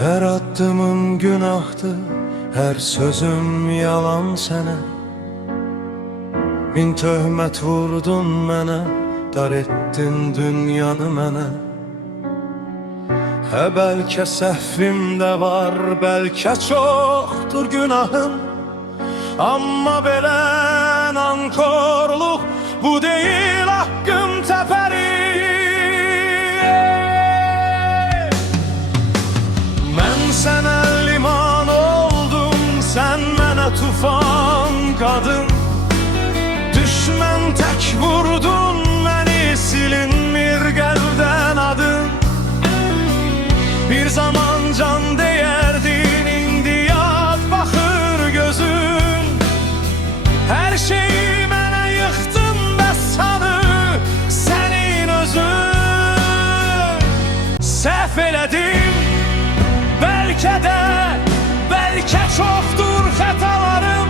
Her addımım günahtı, her sözüm yalan sənə. Min töhmət vurdun mənə, dar etdin dünyanı mənə. Bəlkə səhvim də var, bəlkə çoxdur günahım, amma belə nankorluq bu deyil haqqım təpəri. Mən sənə liman oldum, sən mənə tufan qadın. Düşmən tək vurdun məni, silinmir qəlbdən adın. Bir zaman can deyərdin, indi yad baxır gözün. Hər şeyi mənə yıxdın bəs sanı sənin özün. Səhv elədim, bəlkə də, bəlkə çoxdur xətalarım.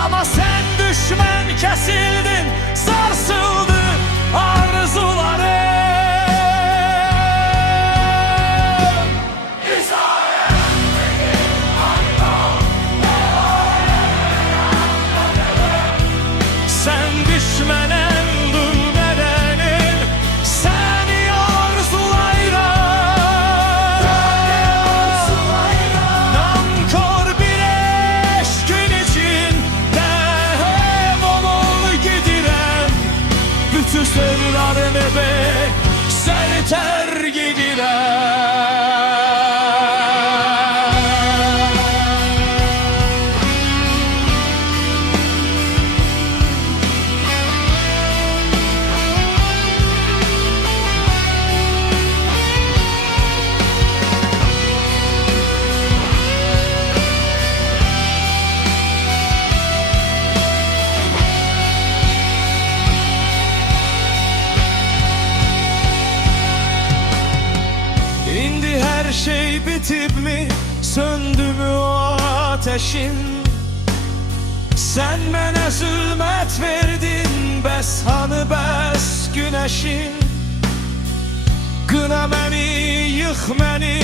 Amma sən düşmən kəsildin, sarsıldı arzularım. Sen düşmən endin bedenin, seni arzulayram. Nankor bir eşkin içinde hem olur gidirem. Bütün sırlarımı seni terk edirem. İndi her şey bitip mi, söndü mü o ateşin? Sen mənə zülmət verdin, bəs hanı bəs güneşin? Qına məni, yıx məni,